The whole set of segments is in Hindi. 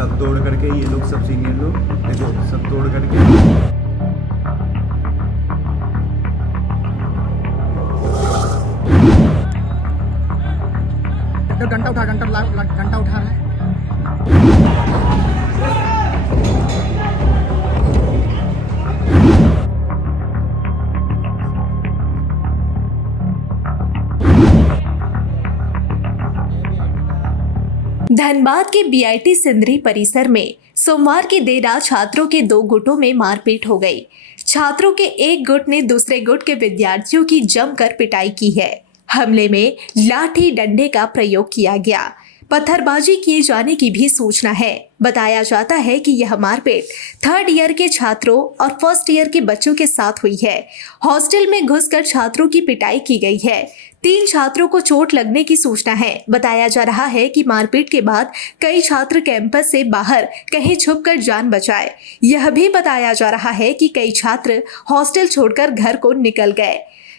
सब तोड़ करके, ये लोग सब सीनियर लोग देखो सब तोड़ करके। घंटा उठा रहा है। धनबाद के बीआईटी सिंदरी परिसर में सोमवार की देर रात छात्रों के 2 गुटों में मारपीट हो गई। छात्रों के एक गुट ने दूसरे गुट के विद्यार्थियों की जमकर पिटाई की है। हमले में लाठी डंडे का प्रयोग किया गया, पत्थरबाजी किए जाने की भी सूचना है। बताया जाता है कि यह मारपीट 3rd ईयर के छात्रों और 1st ईयर के बच्चों के साथ हुई है। हॉस्टल में घुसकर छात्रों की पिटाई की गई है। 3 छात्रों को चोट लगने की सूचना है। बताया जा रहा है कि मारपीट के बाद कई छात्र कैंपस से बाहर कहीं छुपकर जान बचाए। यह भी बताया जा रहा है कि कई छात्र हॉस्टल छोड़कर घर को निकल गए।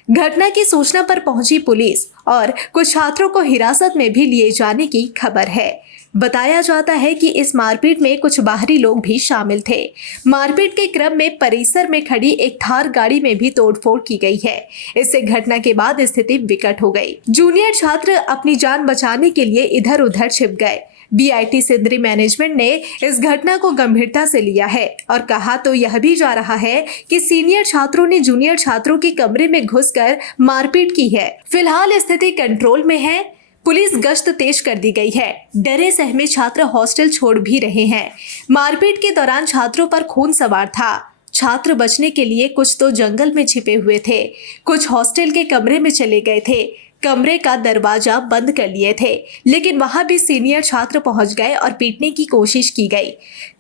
घटना की सूचना पर पहुंची पुलिस और कुछ छात्रों को हिरासत में भी लिए जाने की खबर है। बताया जाता है कि इस मारपीट में कुछ बाहरी लोग भी शामिल थे। मारपीट के क्रम में परिसर में खड़ी एक थार गाड़ी में भी तोड़फोड़ की गई है। इससे घटना के बाद स्थिति विकट हो गई। जूनियर छात्र अपनी जान बचाने के लिए इधर उधर छिप गए। बीआईटी सिंदरी मैनेजमेंट ने इस घटना को गंभीरता से लिया है और कहा तो यह भी जा रहा है कि सीनियर छात्रों ने जूनियर छात्रों के कमरे में घुसकर मारपीट की है। फिलहाल स्थिति कंट्रोल में है। पुलिस गश्त तेज कर दी गई है। डरे सहमे छात्र हॉस्टल छोड़ भी रहे हैं। मारपीट के दौरान छात्रों पर खून सवार था। छात्र बचने के लिए कुछ तो जंगल में छिपे हुए थे, कुछ हॉस्टल के कमरे में चले गए थे। कमरे का दरवाजा बंद कर लिए थे, लेकिन वहां भी सीनियर छात्र पहुंच गए और पीटने की कोशिश की गई।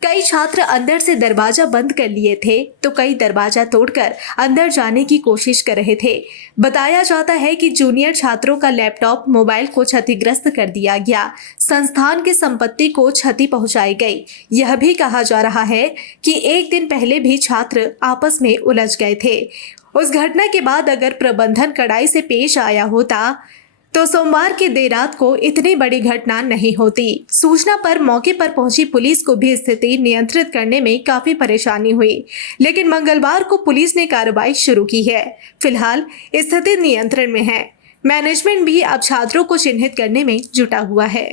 कई छात्र अंदर से दरवाजा बंद कर लिए थे तो कई दरवाजा तोड़कर अंदर जाने की कोशिश कर रहे थे। बताया जाता है कि जूनियर छात्रों का लैपटॉप, मोबाइल को क्षतिग्रस्त कर दिया गया। संस्थान की संपत्ति को क्षति पहुंचाई गई। यह भी कहा जा रहा है कि एक दिन पहले भी छात्र आपस में उलझ गए थे। उस घटना के बाद अगर प्रबंधन कड़ाई से पेश आया होता तो सोमवार की देर रात को इतनी बड़ी घटना नहीं होती। सूचना पर मौके पर पहुंची पुलिस को भी स्थिति नियंत्रित करने में काफी परेशानी हुई, लेकिन मंगलवार को पुलिस ने कार्रवाई शुरू की है। फिलहाल स्थिति नियंत्रण में है। मैनेजमेंट भी अब छात्रों को चिन्हित करने में जुटा हुआ है।